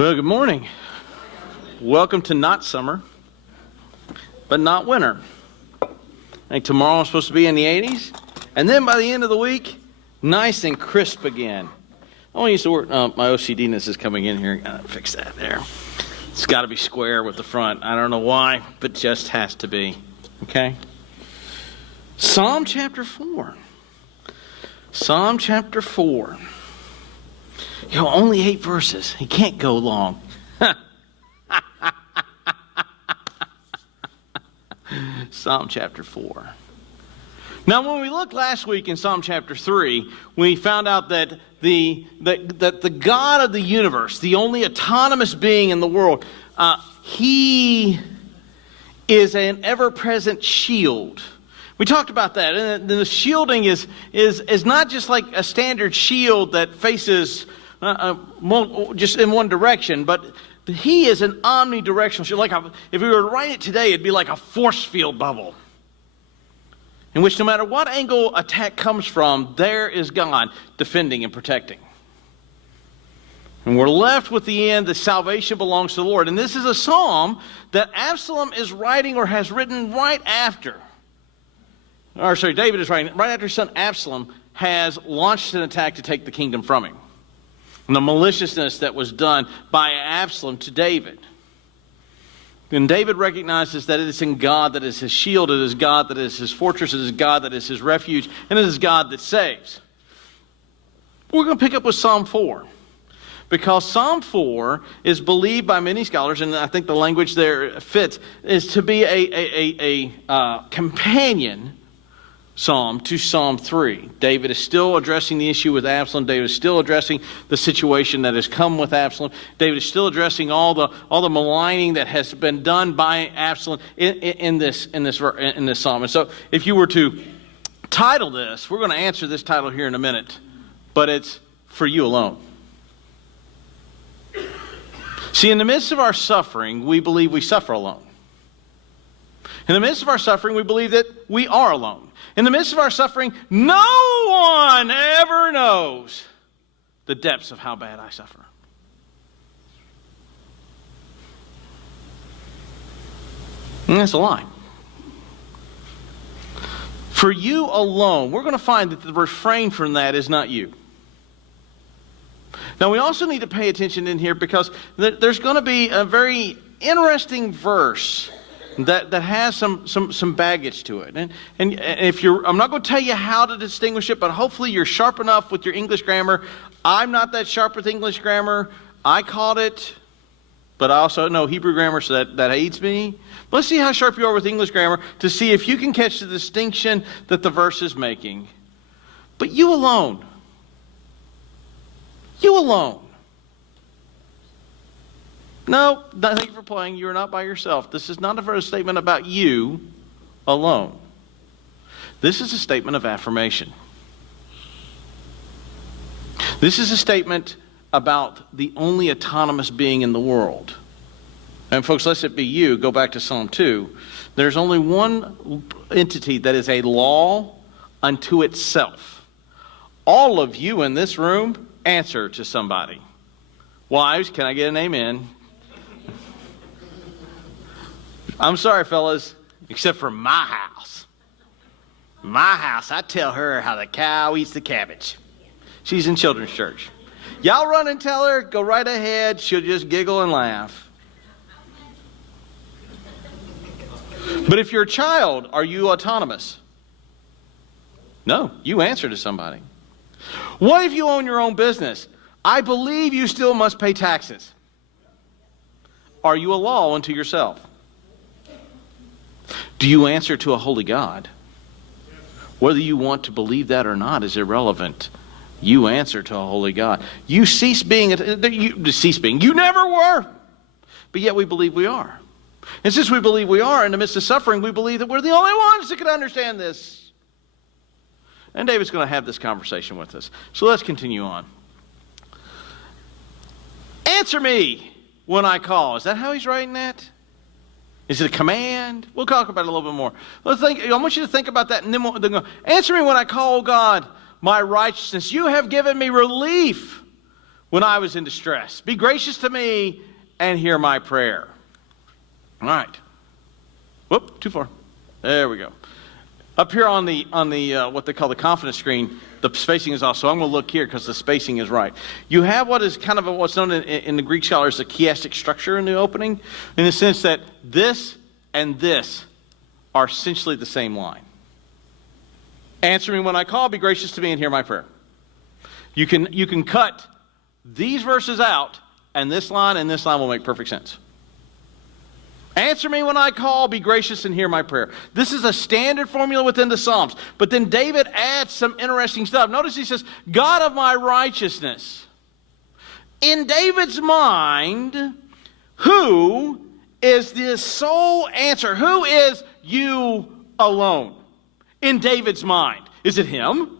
Well, good morning. Welcome to not summer, but not winter. I think tomorrow is supposed to be in the 80s, and then by the end of the week, nice and crisp again. I want to use the word, my OCDness is coming in here. Gotta fix that there. It's got to be square with the front. I don't know why, but just has to be. Okay? Psalm chapter 4. Psalm chapter 4. Only 8 verses. He can't go long. Psalm chapter 4. Now, when we looked last week in Psalm chapter 3, we found out that the God of the universe, the only autonomous being in the world, He is an ever-present shield. We talked about that, and the shielding is not just like a standard shield that faces just in one direction, but He is an omnidirectional shield. If we were to write it today, it'd be like a force field bubble, in which no matter what angle attack comes from, there is God defending and protecting. And we're left with the end that salvation belongs to the Lord. And this is a psalm that Absalom is writing or has written right after. David is writing right after his son Absalom has launched an attack to take the kingdom from him. And the maliciousness that was done by Absalom to David. And David recognizes that it is in God that is his shield, it is God that is his fortress, it is God that is his refuge, and it is God that saves. We're going to pick up with Psalm 4. Because Psalm 4 is believed by many scholars, and I think the language there fits, is to be a companion psalm to Psalm 3. David is still addressing the issue with Absalom. David is still addressing the situation that has come with Absalom. David is still addressing all the maligning that has been done by Absalom in this psalm. And so, if you were to title this, we're going to answer this title here in a minute, but it's For You Alone. See, in the midst of our suffering, we believe we suffer alone. In the midst of our suffering, we believe that we are alone. In the midst of our suffering, no one ever knows the depths of how bad I suffer. And that's a lie. For you alone, we're going to find that the refrain from that is not you. Now, we also need to pay attention in here because there's going to be a very interesting verse that has some baggage to it. And if I'm not going to tell you how to distinguish it, but hopefully you're sharp enough with your English grammar. I'm not that sharp with English grammar. I caught it, but I also know Hebrew grammar, so that aids me. Let's see how sharp you are with English grammar to see if you can catch the distinction that the verse is making. But you alone. You alone. No, thank you for playing. You're not by yourself. This is not a statement about you alone. This is a statement of affirmation. This is a statement about the only autonomous being in the world. And folks, lest it be you, go back to Psalm 2. There's only one entity that is a law unto itself. All of you in this room answer to somebody. Wives, can I get an amen? I'm sorry, fellas, except for my house. My house, I tell her how the cow eats the cabbage. She's in children's church. Y'all run and tell her, go right ahead. She'll just giggle and laugh. But if you're a child, are you autonomous? No, you answer to somebody. What if you own your own business? I believe you still must pay taxes. Are you a law unto yourself? Do you answer to a holy God? Whether you want to believe that or not is irrelevant. You answer to a holy God. You cease being. You never were. But yet we believe we are. And since we believe we are in the midst of suffering, we believe that we're the only ones that can understand this. And David's going to have this conversation with us. So let's continue on. Answer me when I call. Is that how he's writing that? Is it a command? We'll talk about it a little bit more. I want you to think about that, and then we'll go, answer me when I call, God, my righteousness. You have given me relief when I was in distress. Be gracious to me and hear my prayer. All right. Whoop, too far. There we go. Up here on the what they call the confidence screen, the spacing is off. So I'm going to look here because the spacing is right. You have what is kind of what's known in the Greek scholars a chiastic structure in the opening, in the sense that this and this are essentially the same line. Answer me when I call, be gracious to me and hear my prayer. You can cut these verses out, and this line will make perfect sense. Answer me when I call, be gracious and hear my prayer. This is a standard formula within the Psalms. But then David adds some interesting stuff. Notice he says, God of my righteousness. In David's mind, who is the sole answer? Who is you alone? In David's mind. Is it him?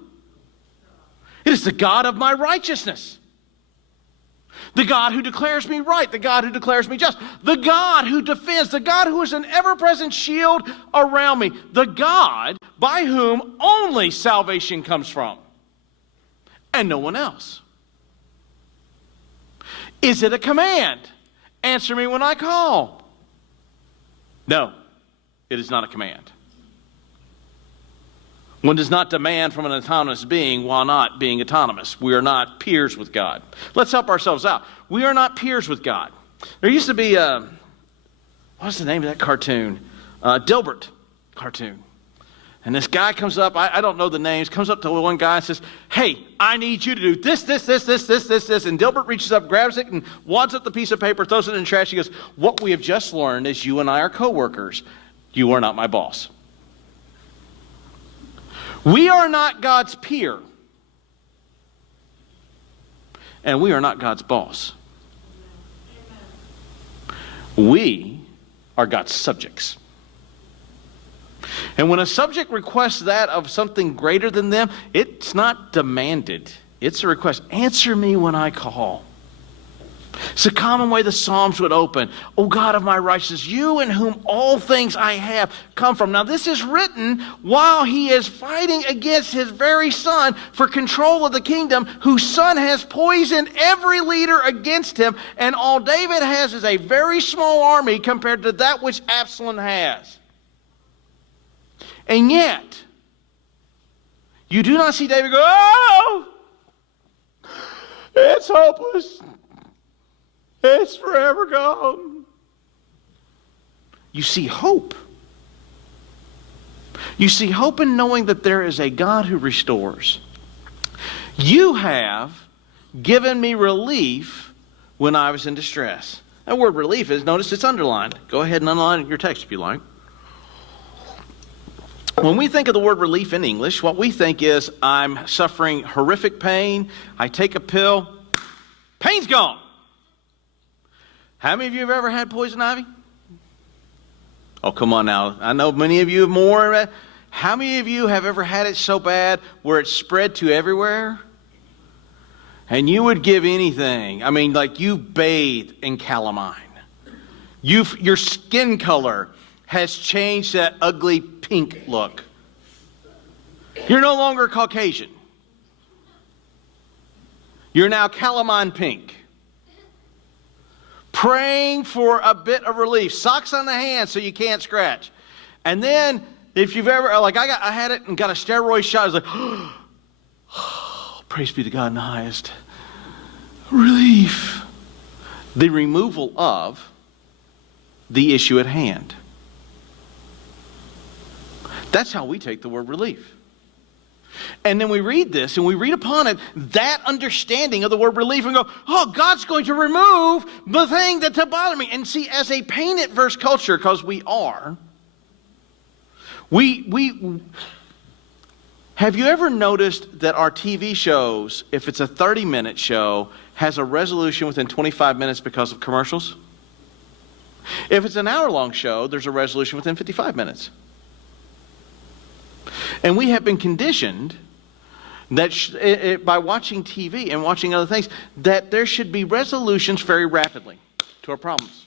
It is the God of my righteousness. The God who declares me right, the God who declares me just, the God who defends, the God who is an ever-present shield around me, the God by whom only salvation comes from, and no one else. Is it a command? Answer me when I call. No, it is not a command. One does not demand from an autonomous being while not being autonomous. We are not peers with God. Let's help ourselves out. We are not peers with God. There used to be what's the name of that cartoon? Dilbert cartoon. And this guy comes up, I don't know the names, comes up to one guy and says, hey, I need you to do this. And Dilbert reaches up, grabs it, and wads up the piece of paper, throws it in the trash. He goes, what we have just learned is you and I are co-workers. You are not my boss. We are not God's peer. And we are not God's boss. We are God's subjects. And when a subject requests that of something greater than them, it's not demanded. It's a request. Answer me when I call. It's a common way the Psalms would open. O God of my righteousness, you in whom all things I have come from. Now this is written while he is fighting against his very son for control of the kingdom, whose son has poisoned every leader against him, and all David has is a very small army compared to that which Absalom has. And yet, you do not see David go, oh, it's hopeless. It's forever gone. You see hope. You see hope in knowing that there is a God who restores. You have given me relief when I was in distress. That word relief is, notice it's underlined. Go ahead and underline it in your text if you like. When we think of the word relief in English, what we think is, I'm suffering horrific pain. I take a pill. Pain's gone. How many of you have ever had poison ivy? Oh, come on now. I know many of you have more. How many of you have ever had it so bad where it spread to everywhere? And you would give anything. I mean, like you bathe in calamine. Your skin color has changed that ugly pink look. You're no longer Caucasian. You're now calamine pink. Praying for a bit of relief. Socks on the hands so you can't scratch. And then, if you've ever, like I had it and got a steroid shot. I was like, oh, praise be to God in the highest. Relief. The removal of the issue at hand. That's how we take the word relief. And then we read this and we read upon it that understanding of the word relief and go, oh, God's going to remove the thing that's to bother me. And see, as a Payne it verse culture, because we are, we have you ever noticed that our TV shows, if it's a 30-minute show, has a resolution within 25 minutes because of commercials? If it's an hour-long show, there's a resolution within 55 minutes. And we have been conditioned that by watching TV and watching other things, that there should be resolutions very rapidly to our problems.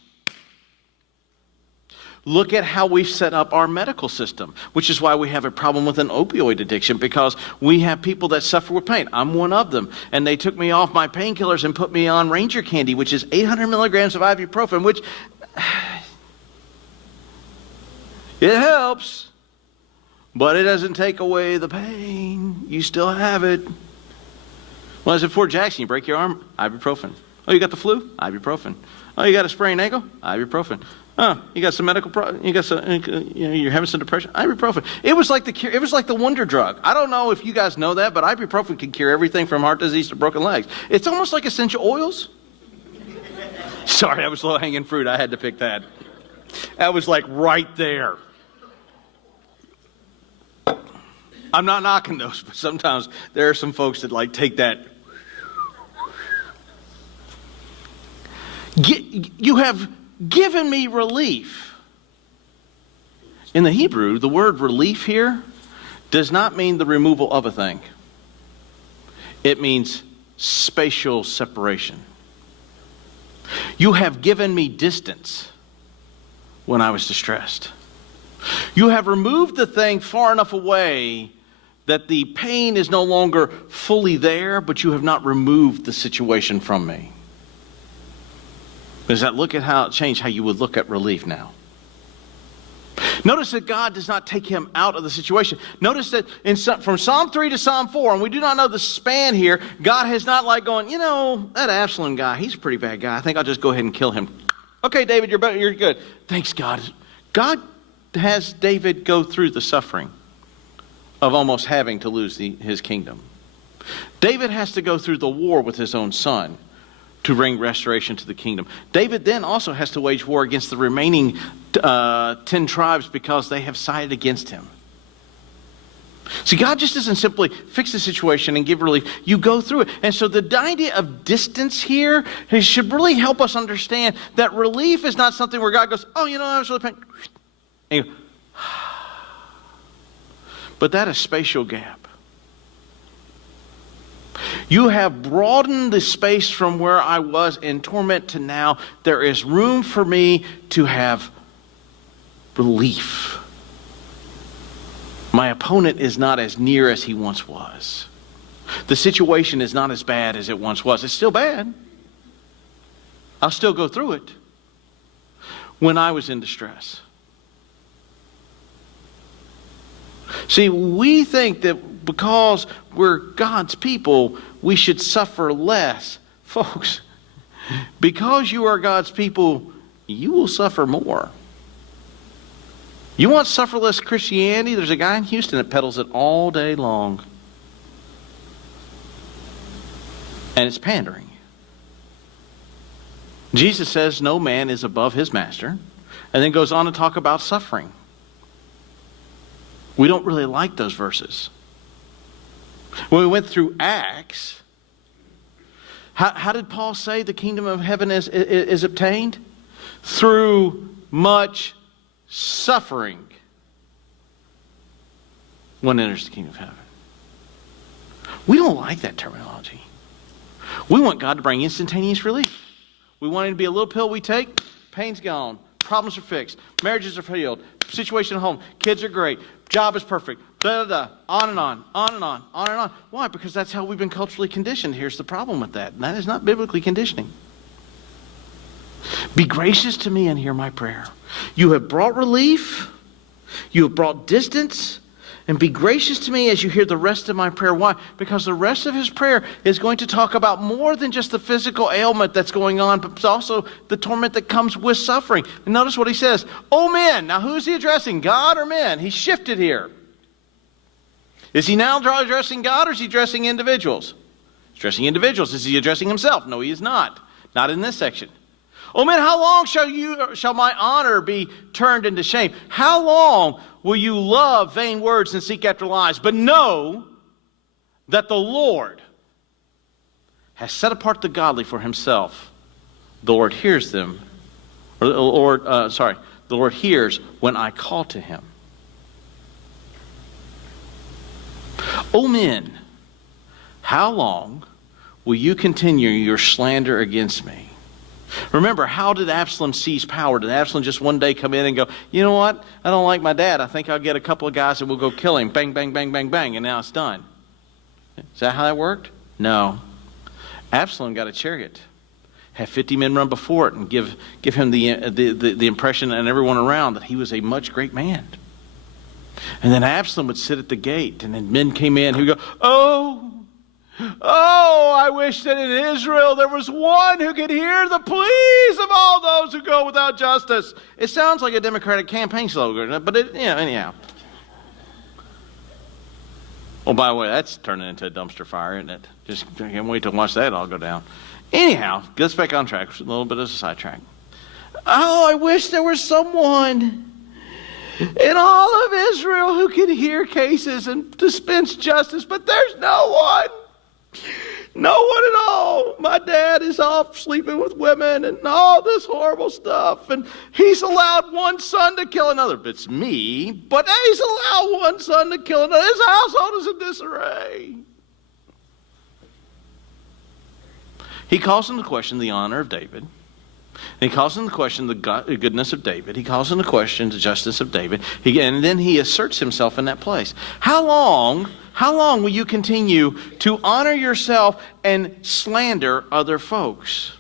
Look at how we've set up our medical system, which is why we have a problem with an opioid addiction, because we have people that suffer with pain. I'm one of them. And they took me off my painkillers and put me on Ranger Candy, which is 800 milligrams of ibuprofen, which it helps, but it doesn't take away the pain. You still have it. Well, I was at Fort Jackson. You break your arm, ibuprofen. Oh, you got the flu? Ibuprofen. Oh, you got a sprained ankle? Ibuprofen. Oh, you got some medical problem. You're having some depression. Ibuprofen. It was like the cure. It was like the wonder drug. I don't know if you guys know that, but ibuprofen can cure everything from heart disease to broken legs. It's almost like essential oils. Sorry, that was low hanging fruit. I had to pick that. That was like right there. I'm not knocking those, but sometimes there are some folks that like take that. You have given me relief. In the Hebrew, the word relief here does not mean the removal of a thing. It means spatial separation. You have given me distance when I was distressed. You have removed the thing far enough away that the pain is no longer fully there, but you have not removed the situation from me. Does that look at how it changed how you would look at relief now? Notice that God does not take him out of the situation. Notice that from Psalm 3 to Psalm 4, and we do not know the span here, God has not like going, that Absalom guy, he's a pretty bad guy. I think I'll just go ahead and kill him. Okay, David, you're good. Thanks, God. God has David go through the suffering of almost having to lose his kingdom. David has to go through the war with his own son to bring restoration to the kingdom. David then also has to wage war against the remaining 10 tribes because they have sided against him. See, God just doesn't simply fix the situation and give relief. You go through it. And so the idea of distance here should really help us understand that relief is not something where God goes, I was really painful. And you go, but that is spatial gap. You have broadened the space from where I was in torment to now. There is room for me to have relief. My opponent is not as near as he once was. The situation is not as bad as it once was. It's still bad. I'll still go through it. When I was in distress. See, we think that because we're God's people, we should suffer less. Folks, because you are God's people, you will suffer more. You want sufferless Christianity? There's a guy in Houston that peddles it all day long. And it's pandering. Jesus says no man is above his master, and then goes on to talk about suffering. We don't really like those verses. When we went through Acts, how did Paul say the kingdom of heaven is obtained? Through much suffering. One enters the kingdom of heaven. We don't like that terminology. We want God to bring instantaneous relief. We want him to be a little pill we take, pain's gone, problems are fixed, marriages are healed, situation at home, kids are great, job is perfect, on and on, on and on, on and on. Why? Because that's how we've been culturally conditioned. Here's the problem with that. And that is not biblically conditioning. Be gracious to me and hear my prayer. You have brought relief. You have brought distance. And be gracious to me as you hear the rest of my prayer. Why? Because the rest of his prayer is going to talk about more than just the physical ailment that's going on, but also the torment that comes with suffering. And notice what he says. Oh, men. Now, who's he addressing? God or men? He shifted here. Is he now addressing God or is he addressing individuals? He's addressing individuals. Is he addressing himself? No, he is not. Not in this section. Oh, men, how long shall my honor be turned into shame? How long will you love vain words and seek after lies? But know that the Lord has set apart the godly for himself. The Lord hears them. The Lord hears when I call to him. O men, how long will you continue your slander against me? Remember, how did Absalom seize power? Did Absalom just one day come in and go, you know what? I don't like my dad. I think I'll get a couple of guys and we'll go kill him. Bang, bang, bang, bang, bang. And now it's done. Is that how that worked? No. Absalom got a chariot. Have 50 men run before it and give him the impression and everyone around that he was a much great man. And then Absalom would sit at the gate, and then men came in who go, oh, I wish that in Israel there was one who could hear the pleas of all those who go without justice. It sounds like a Democratic campaign slogan, but anyhow. Oh, by the way, that's turning into a dumpster fire, isn't it? Just can't wait to watch that all go down. Anyhow, let's back on track. A little bit of a sidetrack. Oh, I wish there was someone in all of Israel who could hear cases and dispense justice, but there's no one. No one at all. My dad is off sleeping with women and all this horrible stuff, and he's allowed one son to kill another. It's me, but he's allowed one son to kill another. His household is in disarray. He calls into question the honor of David. He calls into question the goodness of David. He calls into question the justice of David. And then he asserts himself in that place. How long will you continue to honor yourself and slander other folks?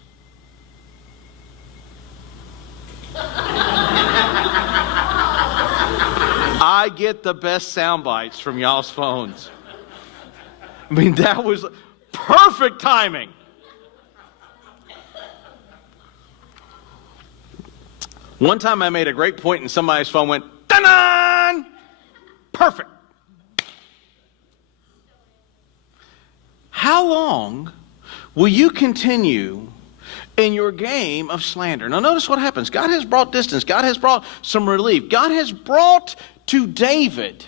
I get the best sound bites from y'all's phones. I mean, that was perfect timing. One time I made a great point and somebody's phone went, dun-dun! Perfect. How long will you continue in your game of slander? Now notice what happens. God has brought distance. God has brought some relief. God has brought to David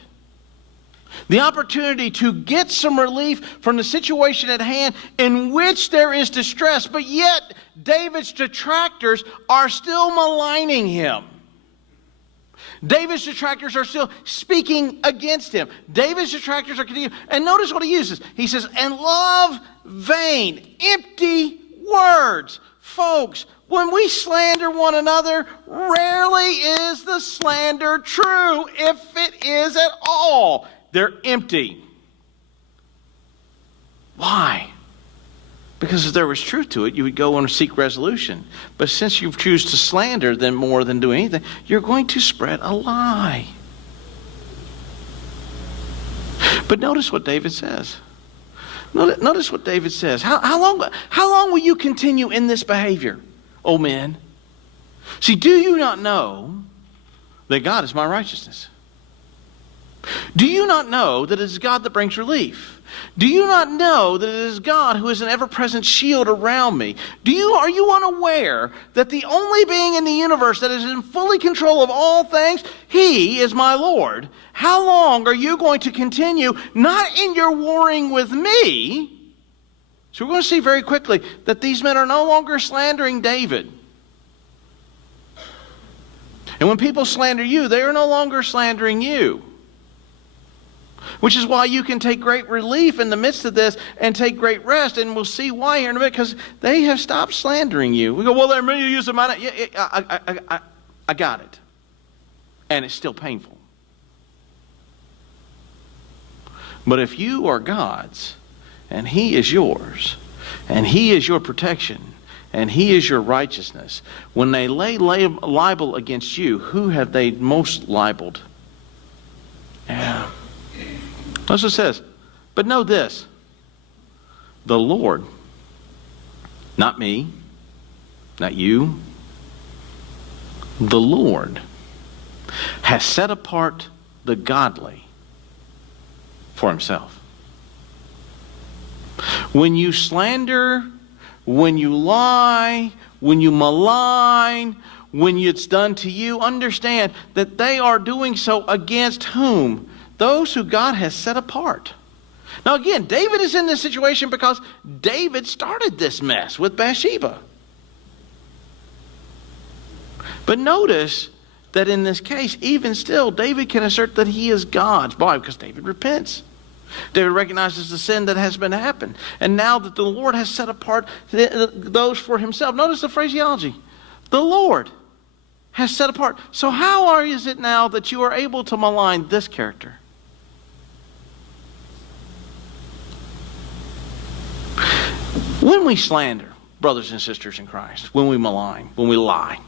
the opportunity to get some relief from the situation at hand in which there is distress, but yet David's detractors are still maligning him. David's detractors are still speaking against him. David's detractors are continuing. And notice what he uses. He says, and love vain, empty words. Folks, when we slander one another, rarely is the slander true, if it is at all. They're empty. Why? Because if there was truth to it, you would go and seek resolution. But since you choose to slander them more than do anything, you're going to spread a lie. But notice what David says. Notice what David says. How long will you continue in this behavior, O men? See, do you not know that God is my righteousness? Do you not know that it is God that brings relief? Do you not know that it is God who is an ever-present shield around me? Are you unaware that the only being in the universe that is in fully control of all things, He is my Lord? How long are you going to continue not in your warring with me? So we're going to see very quickly that these men are no longer slandering David. And when people slander you, they are no longer slandering you. Which is why you can take great relief in the midst of this and take great rest. And we'll see why here in a minute, because they have stopped slandering you. We go, well, they're using my... Yeah, I got it. And it's still painful. But if you are God's, and He is yours, and He is your protection, and He is your righteousness, when they lay libel against you, who have they most libeled? Yeah. Notice what it says. But know this. The Lord, not me, not you, the Lord has set apart the godly for Himself. When you slander, when you lie, when you malign, when it's done to you, understand that they are doing so against whom? Those who God has set apart. Now again, David is in this situation because David started this mess with Bathsheba. But notice that in this case, even still, David can assert that he is God's. Why? Because David repents. David recognizes the sin that has been happened. And now that the Lord has set apart those for himself. Notice the phraseology. The Lord has set apart. So how is it now that you are able to malign this character? When we slander brothers and sisters in Christ, when we malign, when we lie,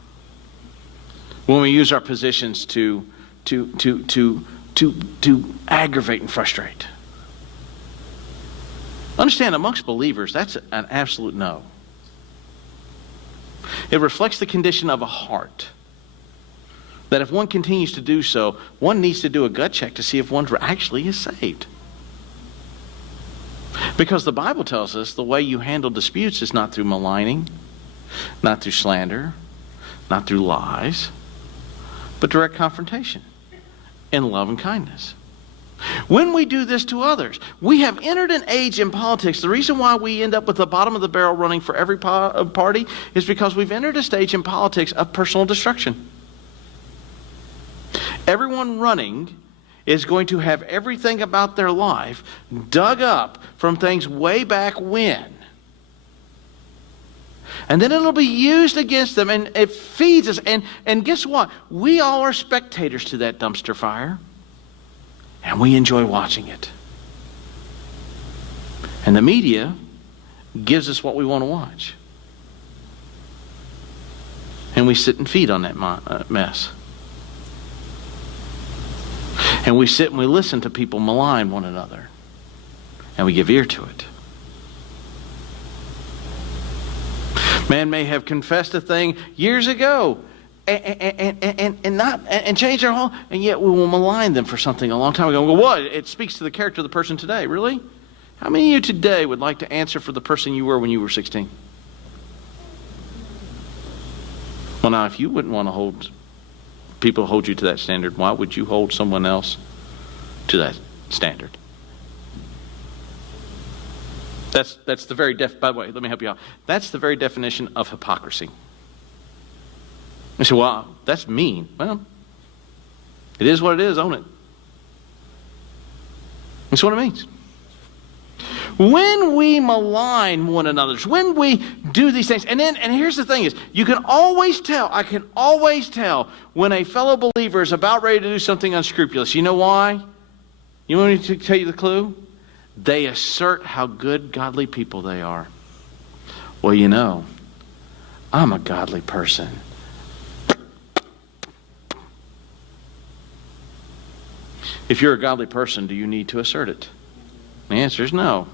when we use our positions to aggravate and frustrate. Understand, amongst believers, that's an absolute no. It reflects the condition of a heart. That if one continues to do so, one needs to do a gut check to see if one actually is saved. Because the Bible tells us the way you handle disputes is not through maligning, not through slander, not through lies, but direct confrontation in love and kindness. When we do this to others, we have entered an age in politics. The reason why we end up with the bottom of the barrel running for every party is because we've entered a stage in politics of personal destruction. Everyone running is going to have everything about their life dug up from things way back when. And then it'll be used against them, and it feeds us. And guess what? We all are spectators to that dumpster fire. And we enjoy watching it. And the media gives us what we want to watch. And we sit and feed on that mess. And we sit and we listen to people malign one another. And we give ear to it. Man may have confessed a thing years ago and change their whole, and yet we will malign them for something a long time ago. Well, what? It speaks to the character of the person today. Really? How many of you today would like to answer for the person you were when you were 16? Well, now, if you wouldn't want to hold people hold you to that standard, why would you hold someone else to that standard? That's the very by the way, let me help you out. That's the very definition of hypocrisy. I say, well, that's mean. Well, it is what it is, own it. That's what it means. When we malign one another, when we do these things, and here's the thing is, I can always tell when a fellow believer is about ready to do something unscrupulous. You know why? You want me to tell you the clue? They assert how good, godly people they are. Well, you know, I'm a godly person. If you're a godly person, do you need to assert it? The answer is no.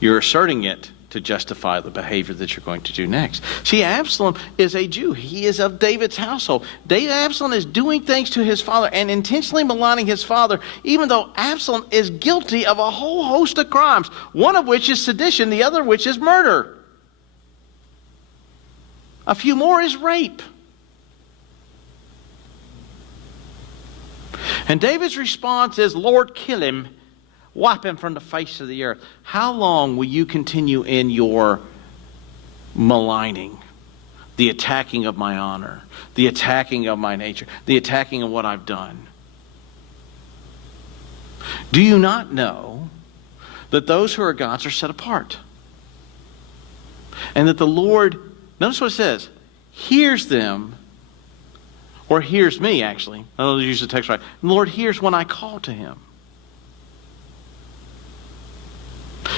You're asserting it to justify the behavior that you're going to do next. See, Absalom is a Jew. He is of David's household. Absalom is doing things to his father and intentionally maligning his father, even though Absalom is guilty of a whole host of crimes, one of which is sedition, the other of which is murder. A few more is rape. And David's response is, Lord, kill him. Wipe him from the face of the earth. How long will you continue in your maligning, the attacking of my honor, the attacking of my nature, the attacking of what I've done? Do you not know that those who are God's are set apart? And that the Lord, notice what it says, hears them, or hears me actually. I'll use the text right. The Lord hears when I call to him.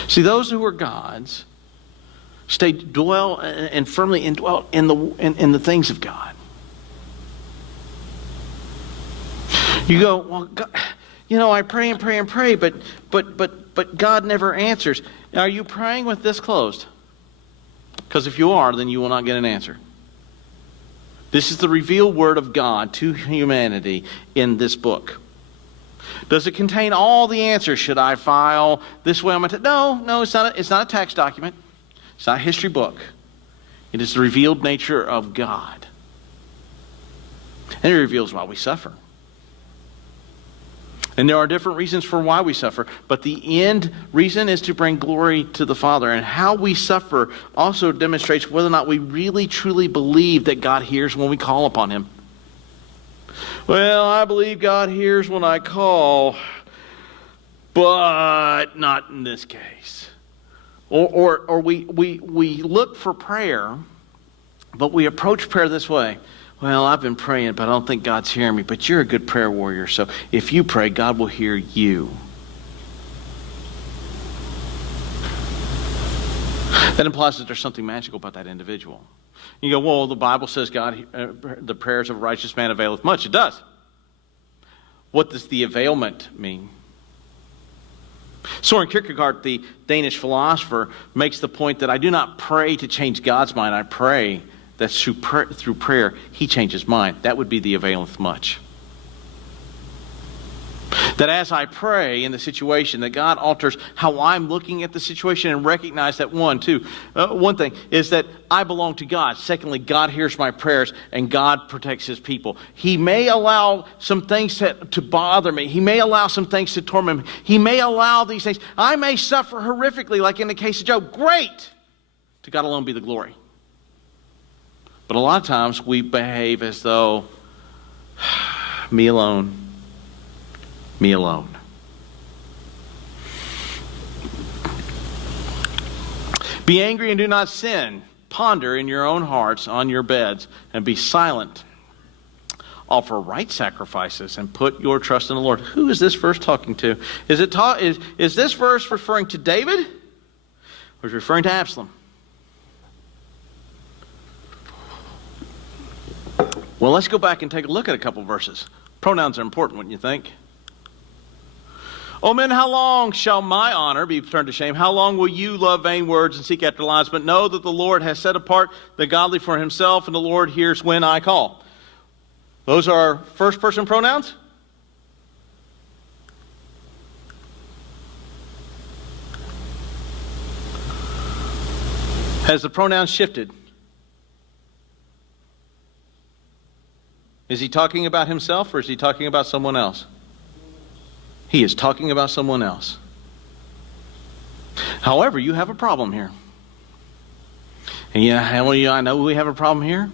See, those who are God's dwell and firmly indwelt in the things of God. You go, well, God, I pray and pray and pray, but God never answers. Are you praying with this closed? Because if you are, then you will not get an answer. This is the revealed word of God to humanity in this book. Does it contain all the answers? Should I file this way on my No, it's not a tax document. It's not a history book. It is the revealed nature of God. And it reveals why we suffer. And there are different reasons for why we suffer, but the end reason is to bring glory to the Father. And how we suffer also demonstrates whether or not we really truly believe that God hears when we call upon him. Well, I believe God hears when I call. but not in this case. Or we look for prayer, but we approach prayer this way. Well, I've been praying, but I don't think God's hearing me. But you're a good prayer warrior, so if you pray, God will hear you. That implies that there's something magical about that individual. You go, well, the Bible says the prayers of a righteous man availeth much. It does. What does the availment mean? Søren Kierkegaard, the Danish philosopher, makes the point that I do not pray to change God's mind. I pray that through prayer, he changes mind. That would be the availeth much. That as I pray in the situation, that God alters how I'm looking at the situation and recognize that one thing is that I belong to God. Secondly, God hears my prayers and God protects his people. He may allow some things to bother me. He may allow some things to torment me. He may allow these things. I may suffer horrifically, like in the case of Job. Great! To God alone be the glory. But a lot of times we behave as though, me alone. Me alone. Be angry and do not sin. Ponder in your own hearts on your beds and be silent. Offer right sacrifices and put your trust in the Lord. Who is this verse talking to? Is this verse referring to David or is it referring to Absalom? Well, let's go back and take a look at a couple verses. Pronouns are important, wouldn't you think? O men, how long shall my honor be turned to shame? How long will you love vain words and seek after lies? But know that the Lord has set apart the godly for himself, and the Lord hears when I call. Those are first-person pronouns? Has the pronoun shifted? Is he talking about himself or is he talking about someone else? He is talking about someone else. However, you have a problem here. And how many of you I know we have a problem here?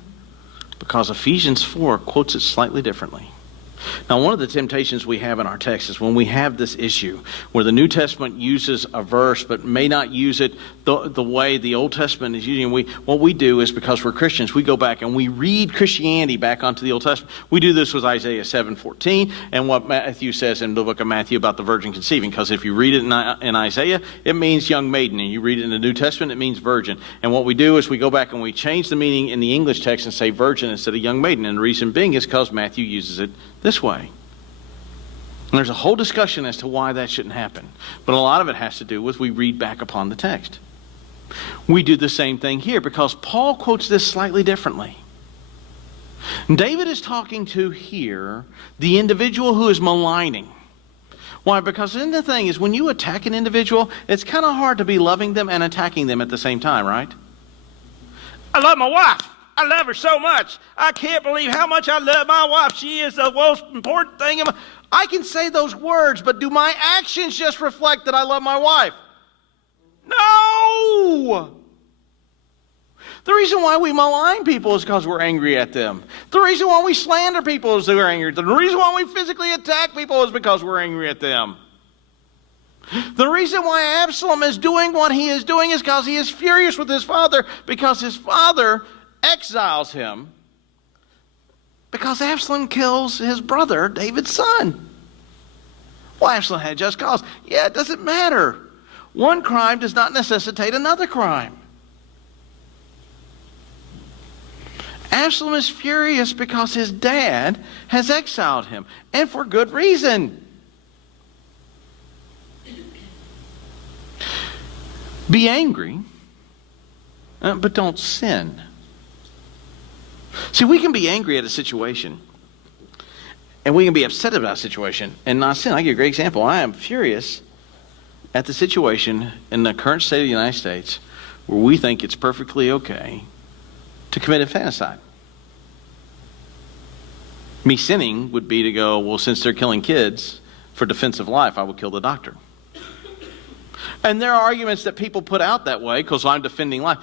Because Ephesians 4 quotes it slightly differently. Now, one of the temptations we have in our text is when we have this issue where the New Testament uses a verse but may not use it the way the Old Testament is using it. What we do is, because we're Christians, we go back and we read Christianity back onto the Old Testament. We do this with Isaiah 7:14 and what Matthew says in the book of Matthew about the virgin conceiving. Because if you read it in Isaiah, it means young maiden. And you read it in the New Testament, it means virgin. And what we do is we go back and we change the meaning in the English text and say virgin instead of young maiden. And the reason being is because Matthew uses it this way. And there's a whole discussion as to why that shouldn't happen. But a lot of it has to do with we read back upon the text. We do the same thing here because Paul quotes this slightly differently. David is talking to here the individual who is maligning. Why? Because the thing is, when you attack an individual, it's kind of hard to be loving them and attacking them at the same time, right? I love my wife. I love her so much. I can't believe how much I love my wife. She is the most important thing in my... I can say those words, but do my actions just reflect that I love my wife? No! The reason why we malign people is because we're angry at them. The reason why we slander people is because we're angry at them. The reason why we physically attack people is because we're angry at them. The reason why Absalom is doing what he is doing is because he is furious with his father, because his father exiles him, because Absalom kills his brother, David's son. Well, Absalom had just cause. Yeah, it doesn't matter. One crime does not necessitate another crime. Absalom is furious because his dad has exiled him, and for good reason. Be angry, but don't sin. See, we can be angry at a situation, and we can be upset about a situation and not sin. I'll give you a great example. I am furious at the situation in the current state of the United States where we think it's perfectly okay to commit infanticide. Me sinning would be to go, well, since they're killing kids for defense of life, I will kill the doctor. And there are arguments that people put out that way because I'm defending life.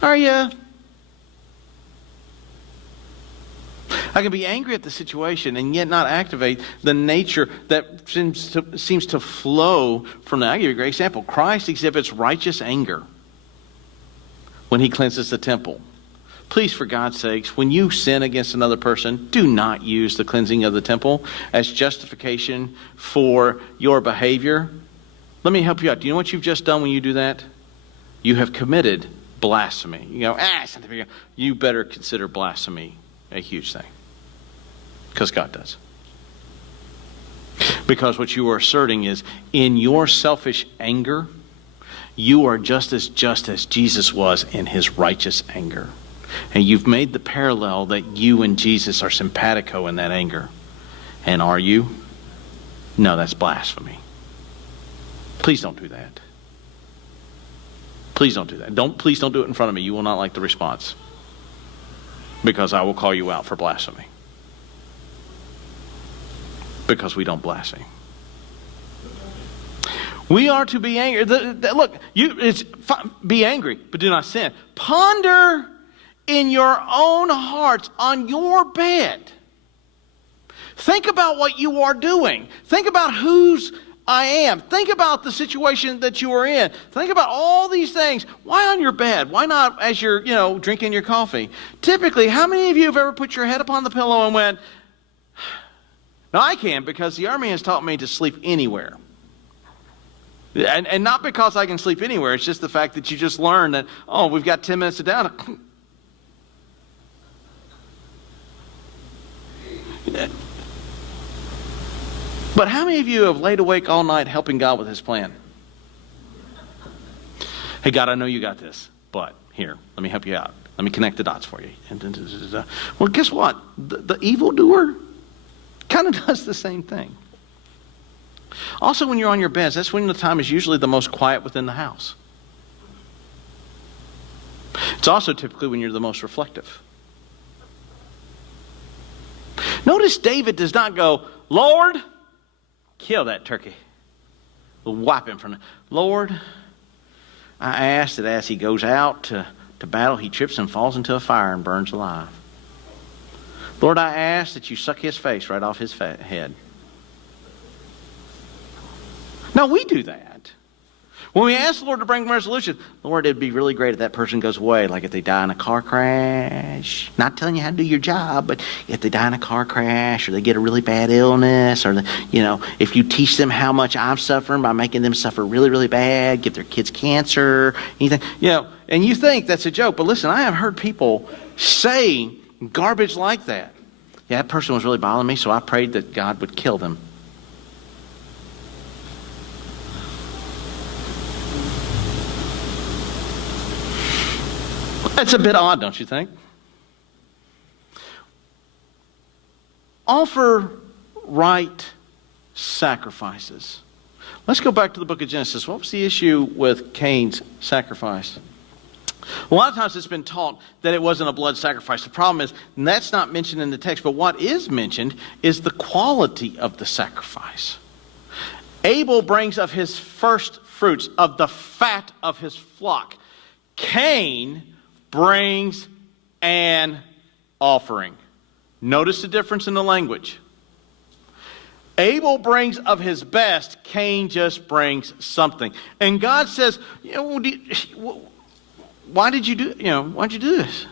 Are you? I can be angry at the situation and yet not activate the nature that seems to flow from that. I'll give you a great example. Christ exhibits righteous anger when he cleanses the temple. Please, for God's sakes, when you sin against another person, do not use the cleansing of the temple as justification for your behavior. Let me help you out. Do you know what you've just done when you do that? You have committed blasphemy. You go, it's not that big. You better consider blasphemy a huge thing. Because God does. Because what you are asserting is, in your selfish anger, you are just as Jesus was in his righteous anger. And you've made the parallel that you and Jesus are simpatico in that anger. And are you? No, that's blasphemy. Please don't do that. Please don't do that. Please don't do it in front of me. You will not like the response. Because I will call you out for blasphemy. Because we don't blaspheme. We are to be angry. Look, be angry, but do not sin. Ponder in your own hearts on your bed. Think about what you are doing. Think about whose I am. Think about the situation that you are in. Think about all these things. Why on your bed? Why not as you're, drinking your coffee? Typically, how many of you have ever put your head upon the pillow and went, now I can, because the Army has taught me to sleep anywhere. And not because I can sleep anywhere. It's just the fact that you just learn that, we've got 10 minutes to down. But how many of you have laid awake all night helping God with his plan? Hey, God, I know you got this, but here, let me help you out. Let me connect the dots for you. Well, guess what? The evildoer kind of does the same thing. Also, when you're on your beds, that's when the time is usually the most quiet within the house. It's also typically when you're the most reflective. Notice David does not go, Lord, kill that turkey. We'll wipe him from it. Lord, I ask that as he goes out to battle, he trips and falls into a fire and burns alive. Lord, I ask that you suck his face right off his head. No, we do that. When we ask the Lord to bring resolution, Lord, it'd be really great if that person goes away, like if they die in a car crash. Not telling you how to do your job, but if they die in a car crash or they get a really bad illness, or if you teach them how much I'm suffering by making them suffer really, really bad, give their kids cancer, anything, and you think that's a joke. But listen, I have heard people say garbage like that. Yeah, that person was really bothering me, so I prayed that God would kill them. That's a bit odd, don't you think? Offer right sacrifices. Let's go back to the book of Genesis. What was the issue with Cain's sacrifice? A lot of times it's been taught that it wasn't a blood sacrifice. The problem is, and that's not mentioned in the text, but what is mentioned is the quality of the sacrifice. Abel brings of his first fruits, of the fat of his flock. Cain brings an offering. Notice the difference in the language. Abel brings of his best. Cain just brings something. And God says, why did you do this?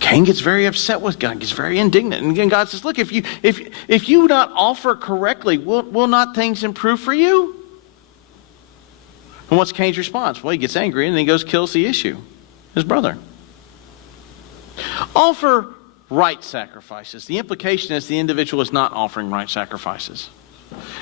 Cain gets very upset with God, gets very indignant. And again, God says, look, if you not offer correctly, will not things improve for you? And what's Cain's response? Well, he gets angry and then he goes kills the issue, his brother. Offer right sacrifices. The implication is the individual is not offering right sacrifices.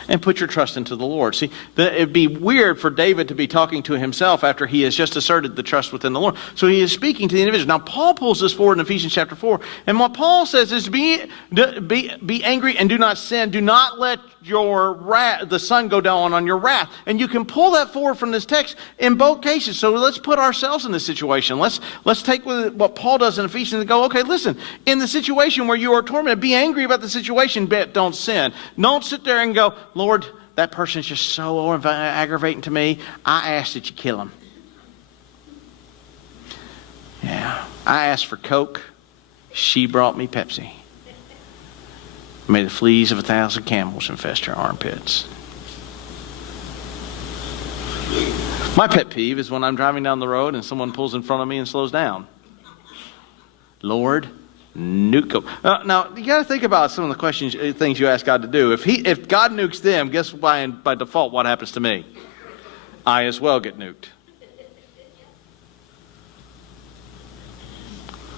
And put your trust into the Lord. See, it'd be weird for David to be talking to himself after he has just asserted the trust within the Lord. So he is speaking to the individual. Now, Paul pulls this forward in Ephesians chapter 4. And what Paul says is, be angry and do not sin. Do not let the sun go down on your wrath. And you can pull that forward from this text in both cases. So let's put ourselves in this situation. Let's take what Paul does in Ephesians and go, okay, listen, in the situation where you are tormented, be angry about the situation, but don't sin. Don't sit there and go, Lord, that person is just so aggravating to me. I ask that you kill him. Yeah. I asked for Coke She brought me Pepsi. May the fleas of 1,000 camels infest your armpits. My pet peeve is when I'm driving down the road and someone pulls in front of me and slows down. Lord, nuke them. Now, you got to think about some of the things you ask God to do. If God nukes them, guess by default what happens to me? I as well get nuked.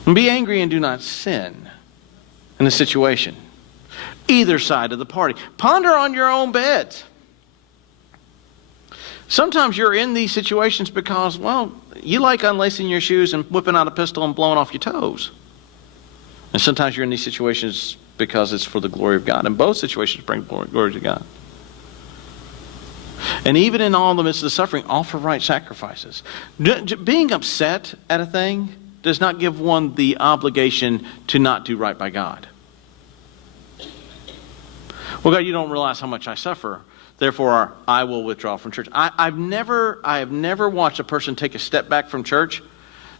And be angry and do not sin in the situation. Either side of the party. Ponder on your own bed. Sometimes you're in these situations because, well, you like unlacing your shoes and whipping out a pistol and blowing off your toes. And sometimes you're in these situations because it's for the glory of God. And both situations bring glory to God. And even in all the midst of the suffering, offer right sacrifices. Being upset at a thing does not give one the obligation to not do right by God. Well, God, you don't realize how much I suffer. Therefore, I will withdraw from church. I have never watched a person take a step back from church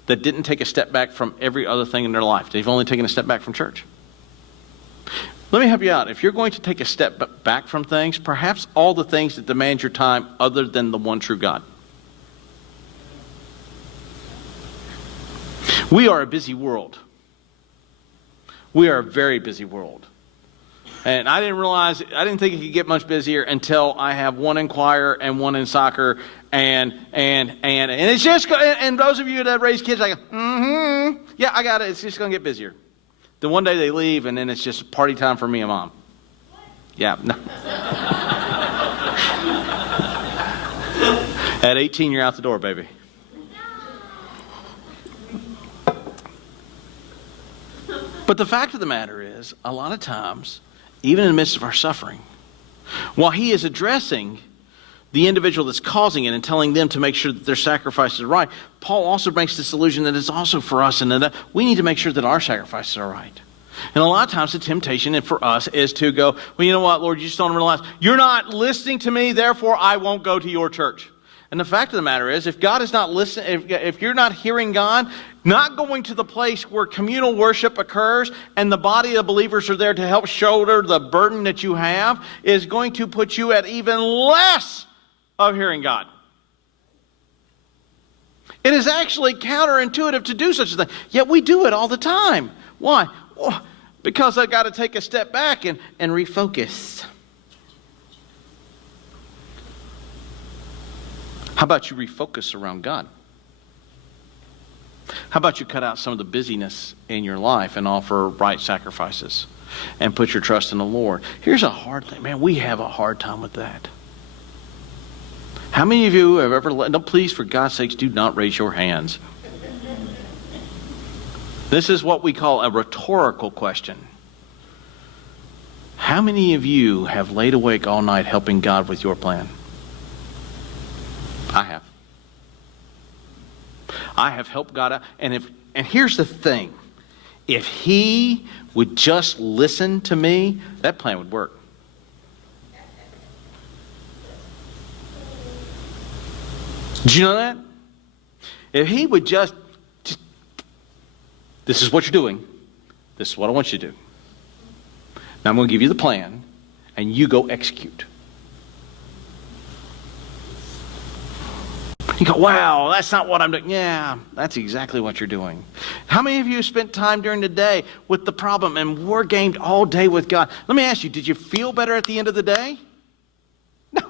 that didn't take a step back from every other thing in their life. They've only taken a step back from church. Let me help you out. If you're going to take a step back from things, perhaps all the things that demand your time other than the one true God. We are a busy world. We are a very busy world. And I didn't think it could get much busier until I have one in choir and one in soccer and it's just, and those of you that raise kids, like, yeah, I got it. It's just going to get busier. Then one day they leave and then it's just party time for me and Mom. Yeah. No. At 18, you're out the door, baby. But the fact of the matter is, a lot of times, even in the midst of our suffering, while he is addressing the individual that's causing it and telling them to make sure that their sacrifices are right, Paul also makes this allusion that it's also for us and that we need to make sure that our sacrifices are right. And a lot of times the temptation for us is to go, well, you know what, Lord, you just don't realize you're not listening to me, therefore I won't go to your church. And the fact of the matter is, if God is not listening, if you're not hearing God, not going to the place where communal worship occurs and the body of believers are there to help shoulder the burden that you have, is going to put you at even less of hearing God. It is actually counterintuitive to do such a thing. Yet we do it all the time. Why? Well, because I've got to take a step back and refocus. How about you refocus around God? How about you cut out some of the busyness in your life and offer right sacrifices and put your trust in the Lord? Here's a hard thing. Man, we have a hard time with that. How many of you have ever no, please, for God's sakes, do not raise your hands. This is what we call a rhetorical question. How many of you have laid awake all night helping God with your plan? I have. I have helped God out. And here's the thing. If he would just listen to me, that plan would work. Did you know that? If he would just, this is what you're doing. This is what I want you to do. Now I'm going to give you the plan, and you go execute. You go, wow, that's not what I'm doing. Yeah, that's exactly what you're doing. How many of you spent time during the day with the problem and war gamed all day with God? Let me ask you, did you feel better at the end of the day? No,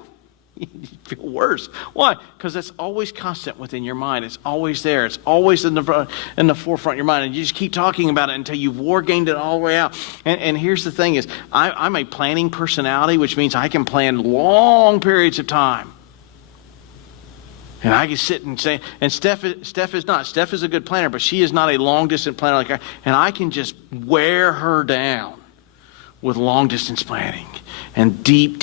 you feel worse. Why? Because it's always constant within your mind. It's always there. It's always in the forefront of your mind. And you just keep talking about it until you've war gamed it all the way out. And here's the thing is, I'm a planning personality, which means I can plan long periods of time. And I can sit and say, and Steph is not. Steph is a good planner, but she is not a long-distance planner like I. And I can just wear her down with long-distance planning and deep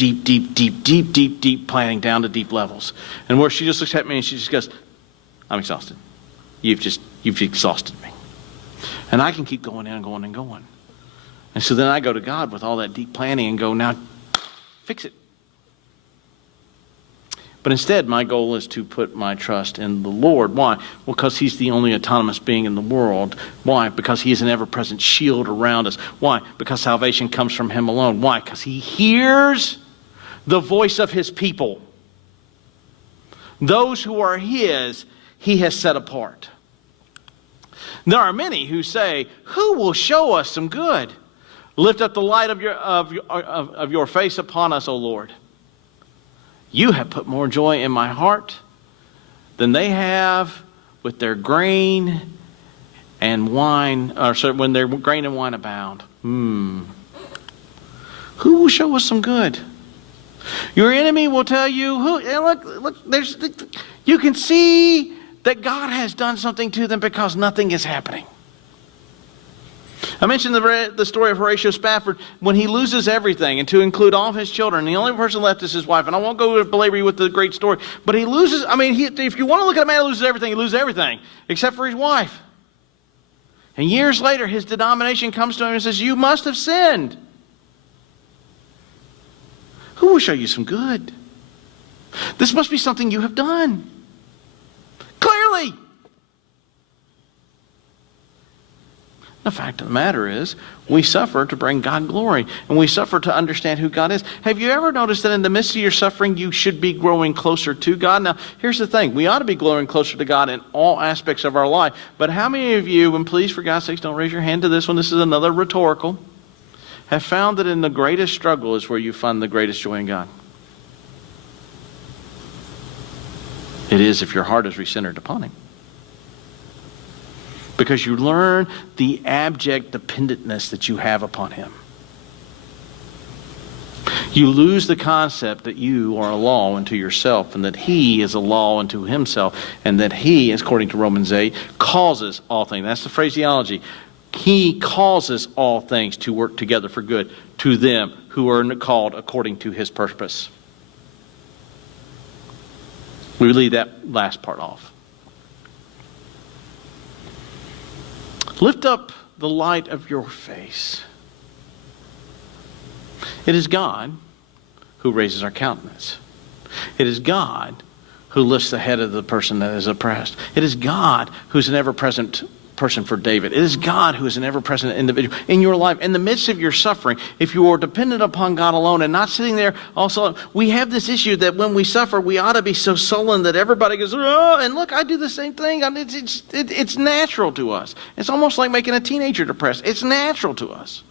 planning down to deep levels. And where she just looks at me and she just goes, I'm exhausted. You've exhausted me. And I can keep going and going and going. And so then I go to God with all that deep planning and go, now, fix it. But instead, my goal is to put my trust in the Lord. Why? Well, because He's the only autonomous being in the world. Why? Because He is an ever-present shield around us. Why? Because salvation comes from Him alone. Why? Because He hears the voice of His people. Those who are His, He has set apart. There are many who say, "Who will show us some good? Lift up the light of your face upon us, O Lord. You have put more joy in my heart than they have with their grain and wine, or sorry, when their grain and wine abound." Who will show us some good? Your enemy will tell you, look, you can see that God has done something to them because nothing is happening. I mentioned the story of Horatio Spafford when he loses everything, and to include all of his children. The only person left is his wife. And I won't go belabor you with the great story. But he loses, if you want to look at a man who loses everything, he loses everything, except for his wife. And years later, his denomination comes to him and says, "You must have sinned. Who will show you some good? This must be something you have done. Clearly." The fact of the matter is, we suffer to bring God glory, and we suffer to understand who God is. Have you ever noticed that in the midst of your suffering, you should be growing closer to God? Now, here's the thing. We ought to be growing closer to God in all aspects of our life. But how many of you, and please, for God's sakes, don't raise your hand to this one, this is another rhetorical, have found that in the greatest struggle is where you find the greatest joy in God? It is if your heart is recentered upon Him. Because you learn the abject dependentness that you have upon Him. You lose the concept that you are a law unto yourself, and that He is a law unto Himself, and that He, according to Romans 8, causes all things. That's the phraseology. He causes all things to work together for good to them who are called according to His purpose. We leave that last part off. Lift up the light of your face. It is God who raises our countenance. It is God who lifts the head of the person that is oppressed. It is God who's an ever-present person for David. It is God who is an ever-present individual in your life. In the midst of your suffering, if you are dependent upon God alone and not sitting there also, we have this issue that when we suffer, we ought to be so sullen that everybody goes, "Oh, and look, I do the same thing." It's natural to us. It's almost like making a teenager depressed. It's natural to us.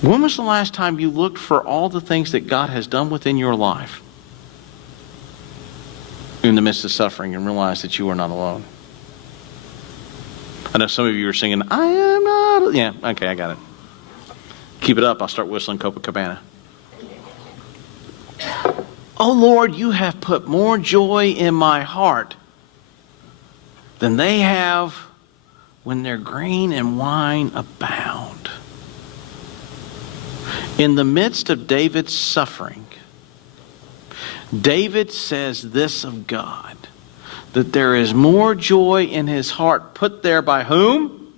When was the last time you looked for all the things that God has done within your life in the midst of suffering and realize that you are not alone? I know some of you are singing, "I am not." Yeah, okay, I got it. Keep it up. I'll start whistling Copacabana. "Oh Lord, you have put more joy in my heart than they have when their grain and wine abound." In the midst of David's suffering, David says this of God, that there is more joy in his heart put there by whom?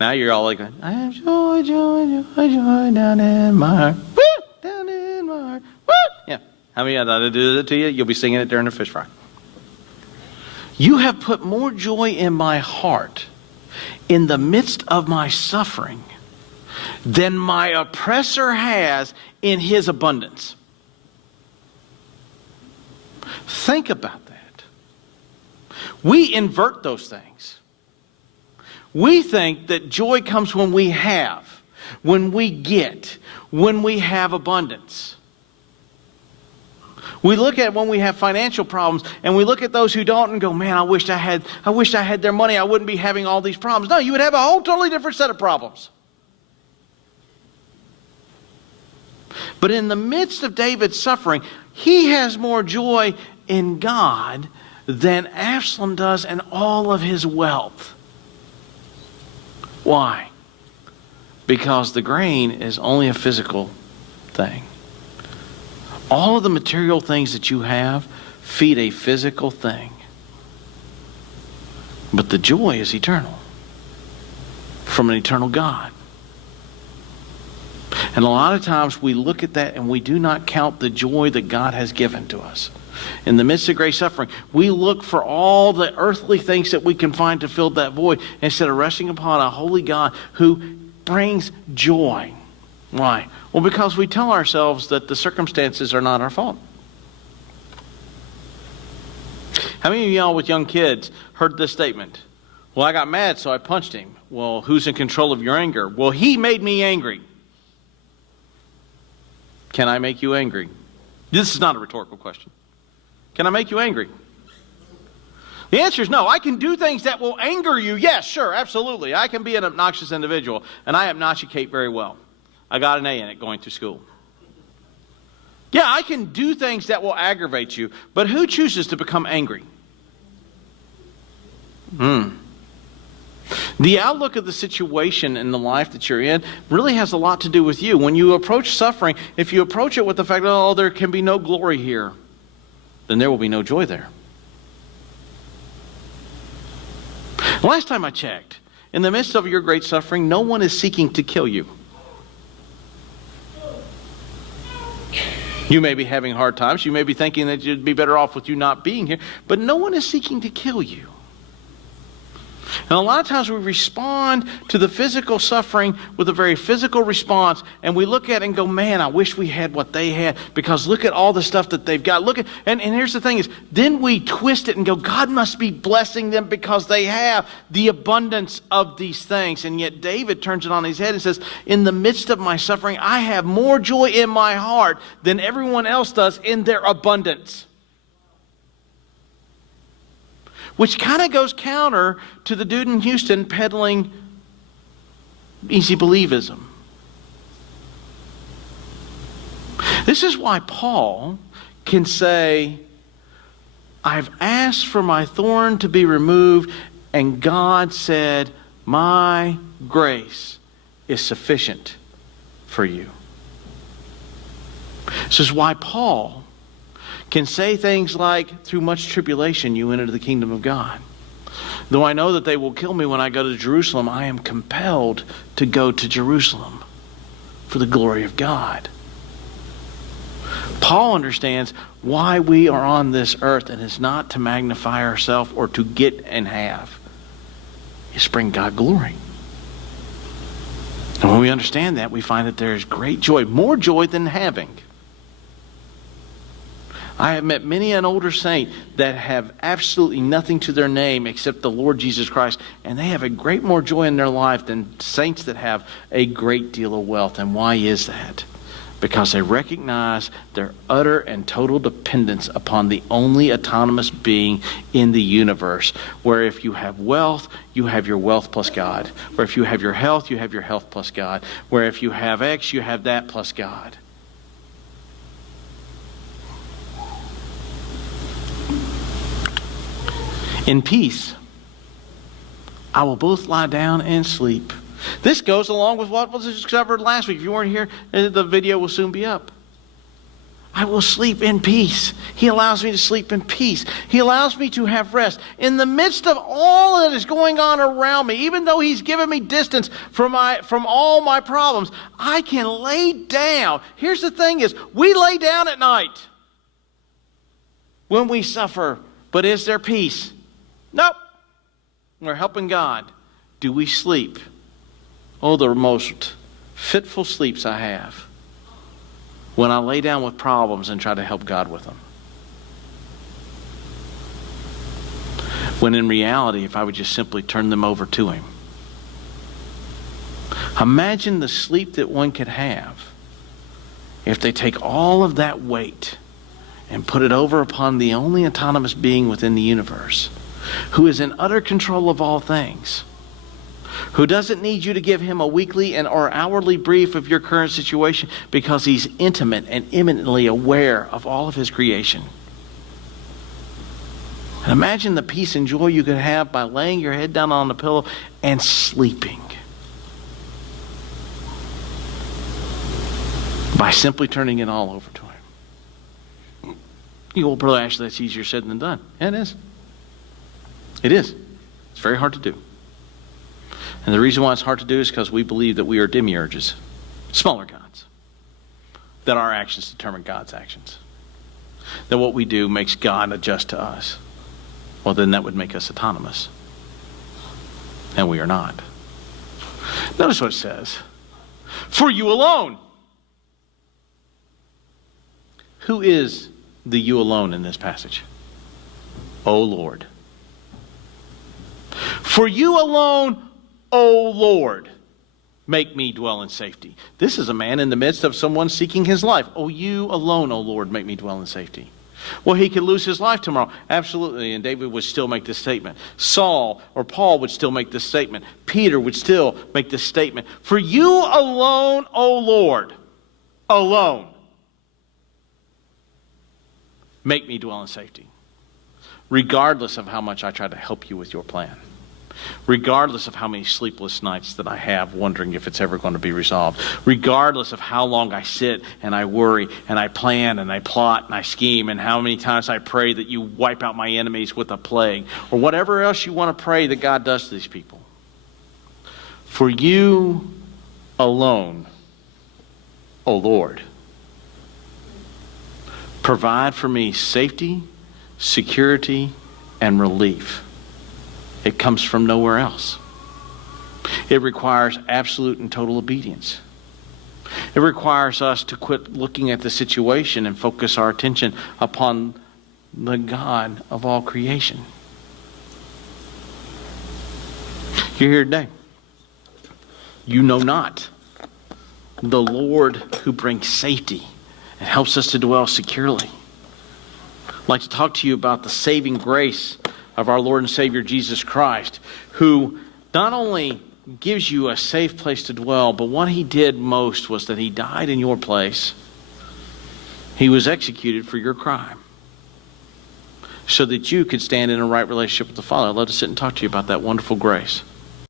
Now you're all like, "I have joy, joy, joy, joy down in my heart. Woo! Down in my heart. Woo!" Yeah. How many of that do that to you? You'll be singing it during the fish fry. You have put more joy in my heart in the midst of my suffering than my oppressor has in his abundance. Think about that. We invert those things. We think that joy comes when we have, when we get, when we have abundance. We look at when we have financial problems, and we look at those who don't and go, "Man, I wish I had their money. I wouldn't be having all these problems." No, you would have a whole totally different set of problems. But in the midst of David's suffering, he has more joy in God than Absalom does in all of his wealth. Why? Because the grain is only a physical thing. All of the material things that you have feed a physical thing. But the joy is eternal, from an eternal God. And a lot of times we look at that and we do not count the joy that God has given to us. In the midst of great suffering, we look for all the earthly things that we can find to fill that void instead of resting upon a holy God who brings joy. Why? Well, because we tell ourselves that the circumstances are not our fault. How many of y'all with young kids heard this statement? Well, I got mad, so I punched him. Well, who's in control of your anger? Well, he made me angry. Can I make you angry? This is not a rhetorical question. Can I make you angry? The answer is no. I can do things that will anger you. Yes, sure, absolutely. I can be an obnoxious individual, and I obnoxiate very well. I got an A in it going through school. Yeah, I can do things that will aggravate you, but who chooses to become angry? The outlook of the situation in the life that you're in really has a lot to do with you. When you approach suffering, if you approach it with the fact that, oh, there can be no glory here, then there will be no joy there. Last time I checked, in the midst of your great suffering, no one is seeking to kill you. You may be having hard times. You may be thinking that you'd be better off with you not being here, but no one is seeking to kill you. And a lot of times we respond to the physical suffering with a very physical response, and we look at it and go, man, I wish we had what they had, because look at all the stuff that they've got. Look at, and here's the thing is, then we twist it and go, God must be blessing them because they have the abundance of these things. And yet David turns it on his head and says, in the midst of my suffering, I have more joy in my heart than everyone else does in their abundance. Which kind of goes counter to the dude in Houston peddling easy believism. This is why Paul can say, I've asked for my thorn to be removed, and God said, my grace is sufficient for you. This is why Paul can say things like, through much tribulation you enter the kingdom of God. Though I know that they will kill me when I go to Jerusalem, I am compelled to go to Jerusalem for the glory of God. Paul understands why we are on this earth, and it's not to magnify ourselves or to get and have. It's to bring God glory. And when we understand that, we find that there is great joy, more joy than having. I have met many an older saint that have absolutely nothing to their name except the Lord Jesus Christ, and they have a great more joy in their life than saints that have a great deal of wealth. And why is that? Because they recognize their utter and total dependence upon the only autonomous being in the universe, where if you have wealth, you have your wealth plus God. Where if you have your health, you have your health plus God. Where if you have X, you have that plus God. In peace, I will both lie down and sleep. This goes along with what was discovered last week. If you weren't here, the video will soon be up. I will sleep in peace. He allows me to sleep in peace. He allows me to have rest. In the midst of all that is going on around me, even though He's given me distance from all my problems, I can lay down. Here's the thing is, we lay down at night when we suffer. But is there peace? Nope. We're helping God. Do we sleep? Oh, the most fitful sleeps I have when I lay down with problems and try to help God with them. When in reality, if I would just simply turn them over to Him. Imagine the sleep that one could have if they take all of that weight and put it over upon the only autonomous being within the universe, who is in utter control of all things, who doesn't need you to give Him a weekly or hourly brief of your current situation because He's intimate and imminently aware of all of His creation. And imagine the peace and joy you could have by laying your head down on the pillow and sleeping. By simply turning it all over to Him. You go, well, Brother Ashley, that's easier said than done. Yeah, it is. It is. It's very hard to do. And the reason why it's hard to do is because we believe that we are demiurges. Smaller gods. That our actions determine God's actions. That what we do makes God adjust to us. Well, then that would make us autonomous. And we are not. Notice what it says. For you alone. Who is the you alone in this passage? O Lord. For you alone, O Lord, make me dwell in safety. This is a man in the midst of someone seeking his life. Oh, you alone, O Lord, make me dwell in safety. Well, he could lose his life tomorrow. Absolutely. And David would still make this statement. Saul or Paul would still make this statement. Peter would still make this statement. For you alone, O Lord, alone, make me dwell in safety. Regardless of how much I try to help you with your plan. Regardless of how many sleepless nights that I have wondering if it's ever going to be resolved. Regardless of how long I sit and I worry and I plan and I plot and I scheme and how many times I pray that you wipe out my enemies with a plague or whatever else you want to pray that God does to these people. For you alone, O Lord, provide for me safety, security, and relief. It comes from nowhere else. It requires absolute and total obedience. It requires us to quit looking at the situation and focus our attention upon the God of all creation. You're here today. You know not the Lord who brings safety and helps us to dwell securely. I'd like to talk to you about the saving grace of our Lord and Savior Jesus Christ, who not only gives you a safe place to dwell, but what he did most was that he died in your place. He was executed for your crime so that you could stand in a right relationship with the Father. I'd love to sit and talk to you about that wonderful grace.